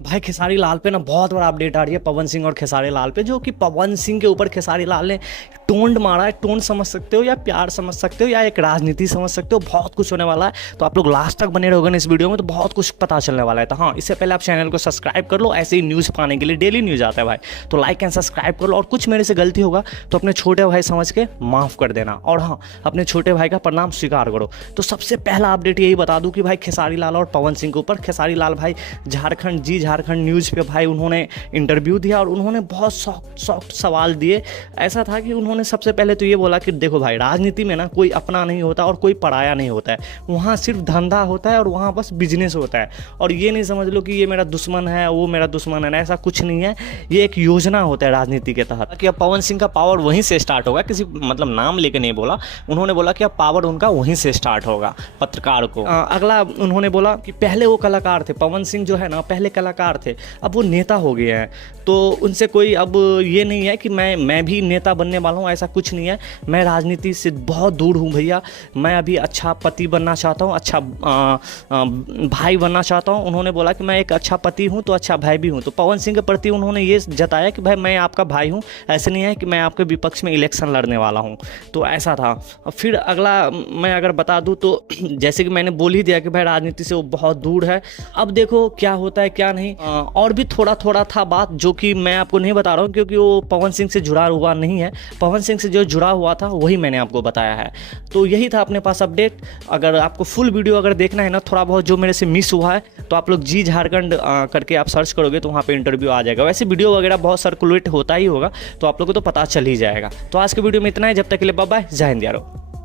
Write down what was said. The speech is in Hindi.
भाई खेसारी लाल पे ना बहुत बड़ा अपडेट आ रही है पवन सिंह और खेसारी लाल पे, जो कि पवन सिंह के ऊपर खेसारी लाल ने टोंड मारा है। टोंड समझ सकते हो या प्यार समझ सकते हो या एक राजनीति समझ सकते हो, बहुत कुछ होने वाला है। तो आप लोग लास्ट तक बने रहोगे ना इस वीडियो में, तो बहुत कुछ पता चलने वाला है। तो हाँ, इससे पहले आप चैनल को सब्सक्राइब कर लो, ऐसे ही न्यूज़ पाने के लिए, डेली न्यूज़ आता है भाई। तो लाइक एंड सब्सक्राइब कर लो, और कुछ मेरे से गलती होगा तो अपने छोटे भाई समझ के माफ़ कर देना। और हाँ, अपने छोटे भाई का प्रणाम स्वीकार करो। तो सबसे पहला अपडेट यही बता दूं कि भाई खेसारी लाल और पवन सिंह के ऊपर, खेसारी लाल भाई झारखंड न्यूज़ पे भाई उन्होंने इंटरव्यू दिया और उन्होंने बहुत सॉफ्ट सवाल दिए। ऐसा था कि उन्होंने सबसे पहले तो ये बोला कि देखो भाई, राजनीति में ना कोई अपना नहीं होता और कोई पराया नहीं होता है। वहाँ सिर्फ धंधा होता है और वहाँ बस बिजनेस होता है। और ये नहीं समझ लो कि ये मेरा दुश्मन है, वो मेरा दुश्मन है, ऐसा कुछ नहीं है। ये एक योजना होता है राजनीति के तहत। कि अब पवन सिंह का पावर वहीं से स्टार्ट होगा, किसी मतलब नाम लेके नहीं बोला। उन्होंने बोला कि अब पावर उनका वहीं से स्टार्ट होगा। पत्रकार को अगला उन्होंने बोला कि पहले वो कलाकार थे, पवन सिंह जो है ना पहले कलाकार थे, अब वो नेता हो गए हैं। तो उनसे कोई अब ये नहीं है कि मैं भी नेता बनने वाला हूँ, ऐसा कुछ नहीं है। मैं राजनीति से बहुत दूर हूँ भैया। मैं अभी अच्छा पति बनना चाहता हूँ, अच्छा भाई बनना चाहता हूँ। उन्होंने बोला कि मैं एक अच्छा पति हूँ तो अच्छा भाई भी हूँ। तो पवन सिंह के प्रति उन्होंने ये जताया कि भाई मैं आपका भाई हूँ, ऐसे नहीं है कि मैं आपके विपक्ष में इलेक्शन लड़ने वाला हूँ। तो ऐसा था। फिर अगला मैं अगर बता दूँ तो जैसे कि मैंने बोल ही दिया कि भाई राजनीति से वो बहुत दूर है। अब देखो क्या होता है क्या नहीं। और भी थोड़ा थोड़ा था बात जो कि मैं आपको नहीं बता रहा हूँ, क्योंकि वो पवन सिंह से जुड़ा हुआ नहीं है। पवन सिंह से जो जुड़ा हुआ था वही मैंने आपको बताया है। तो यही था अपने पास अपडेट। अगर आपको फुल वीडियो अगर देखना है ना, थोड़ा बहुत जो मेरे से मिस हुआ है, तो आप लोग जी झारखंड करके आप सर्च करोगे तो वहाँ पे इंटरव्यू आ जाएगा। वैसे वीडियो वगैरह बहुत सर्कुलेट होता ही होगा, तो आप लोगों को तो पता चल ही जाएगा। तो आज के वीडियो में इतना है। जब तक के लिए बाय बाय, जय हिंद यारो।